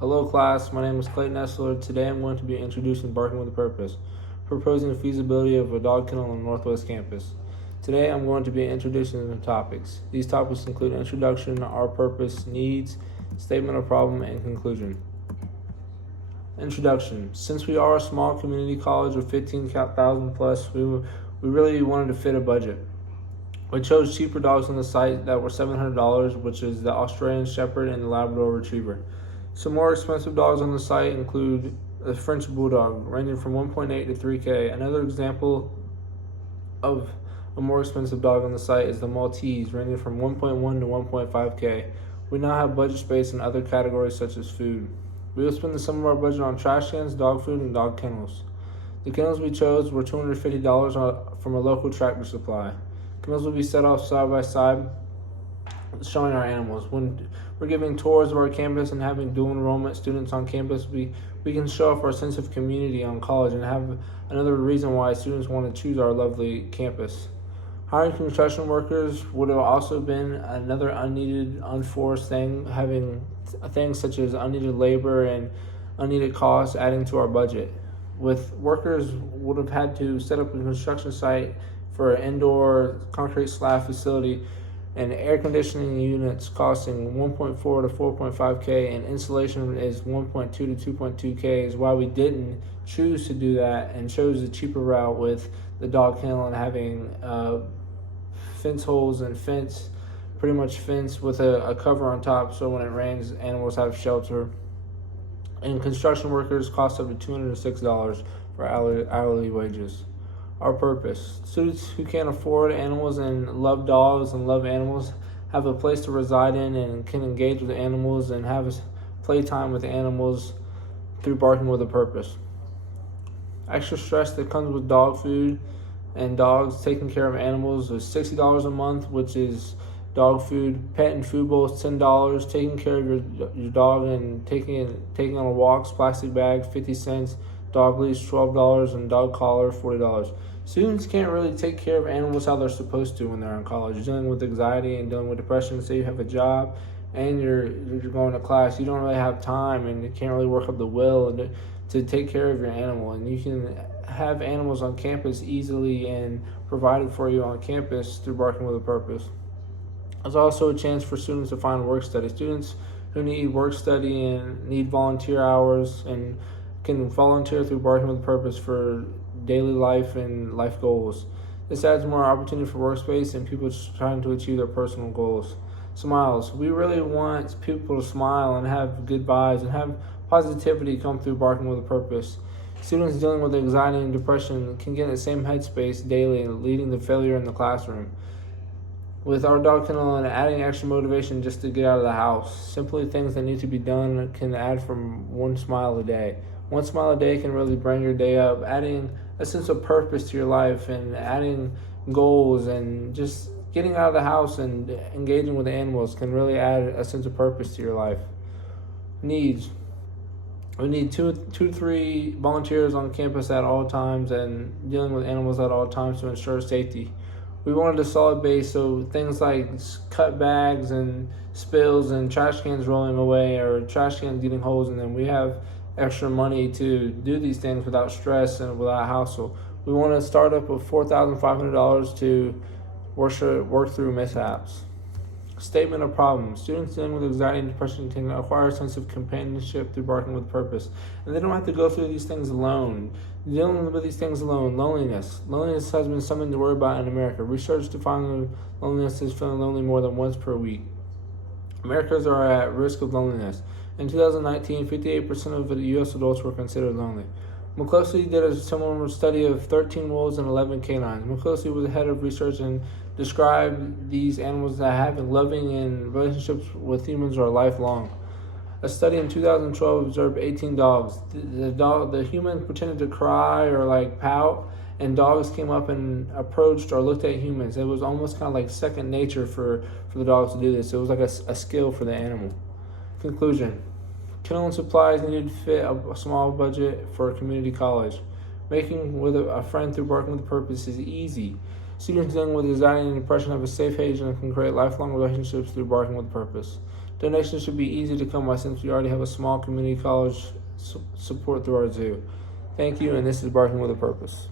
Hello class, my name is Clayton Essler. Today I'm going to be introducing Barking with a Purpose, proposing the feasibility of a dog kennel on the Northwest campus. Today I'm going to be introducing the topics. These topics include introduction, our purpose, needs, statement of problem, and conclusion. Introduction. Since we are a small community college with 15,000 plus, we really wanted to fit a budget. We chose cheaper dogs on the site that were $700, which is the Australian Shepherd and the Labrador Retriever. Some more expensive dogs on the site include the French Bulldog, ranging from 1.8 to 3K. Another example of a more expensive dog on the site is the Maltese, ranging from 1.1 to 1.5K. We now have budget space in other categories such as food. We will spend some of our budget on trash cans, dog food, and dog kennels. The kennels we chose were $250 from a local Tractor Supply. Kennels will be set off side by side, showing our animals. When we're giving tours of our campus and having dual enrollment students on campus, we can show off our sense of community on college and have another reason why students want to choose our lovely campus. Hiring construction workers would have also been another unneeded, unforced thing, having things such as unneeded labor and unneeded costs adding to our budget. With workers would have had to set up a construction site for an indoor concrete slab facility and air conditioning units costing 1.4 to 4.5K, and installation is 1.2 to 2.2K, is why we didn't choose to do that and chose the cheaper route with the dog kennel and having fence holes and pretty much fence with a cover on top, so when it rains, animals have shelter. And construction workers cost up to $206 for hourly wages. Our purpose. Students who can't afford animals and love dogs and love animals have a place to reside in and can engage with animals and have playtime with animals through Barking with a Purpose. Extra stress that comes with dog food and dogs taking care of animals is $60 a month, which is dog food. Pet and food bowls $10. Taking care of your dog and taking on a walks, plastic bag 50 cents. Dog leash $12 and dog collar $40. Students can't really take care of animals how they're supposed to when they're in college. You're dealing with anxiety and dealing with depression. Say you have a job and you're going to class, you don't really have time and you can't really work up the will to take care of your animal. And you can have animals on campus easily and provided for you on campus through Barking with a Purpose. There's also a chance for students to find work study. Students who need work study and need volunteer hours and can volunteer through Barking with a Purpose for daily life and life goals. This adds more opportunity for workspace and people trying to achieve their personal goals. Smiles. We really want people to smile and have good vibes and have positivity come through Barking with a Purpose. Students dealing with anxiety and depression can get in the same headspace daily, leading to failure in the classroom. With our dog kennel and adding extra motivation just to get out of the house, simply things that need to be done can add from one smile a day. One smile a day can really bring your day up, adding a sense of purpose to your life and adding goals and just getting out of the house and engaging with the animals can really add a sense of purpose to your life. Needs. We need two to three volunteers on campus at all times and dealing with animals at all times to ensure safety. We wanted a solid base, so things like cut bags and spills and trash cans rolling away or trash cans getting holes in them. We have extra money to do these things without stress and without hassle. We want to start up with $4,500 to work through mishaps. Statement of problems. Students dealing with anxiety and depression can acquire a sense of companionship through Barking with Purpose. And they don't have to go through these things alone. Dealing with these things alone. Loneliness. Loneliness has been something to worry about in America. Research defines loneliness as feeling lonely more than once per week. Americans are at risk of loneliness. In 2019, 58% of the U.S. adults were considered lonely. McCloskey did a similar study of 13 wolves and 11 canines. McCloskey was the head of research and described these animals that have loving and relationships with humans are lifelong. A study in 2012 observed 18 dogs. The human pretended to cry or pout, and dogs came up and approached or looked at humans. It was almost kind of like second nature for the dogs to do this. It was like a skill for the animal. Conclusion. Kennel and supplies needed to fit a small budget for a community college. Making with a friend through Barking with a Purpose is easy. Students dealing with anxiety and depression have a safe haven and can create lifelong relationships through Barking with a Purpose. Donations should be easy to come by since we already have a small community college support through our zoo. Thank you, and this is Barking with a Purpose.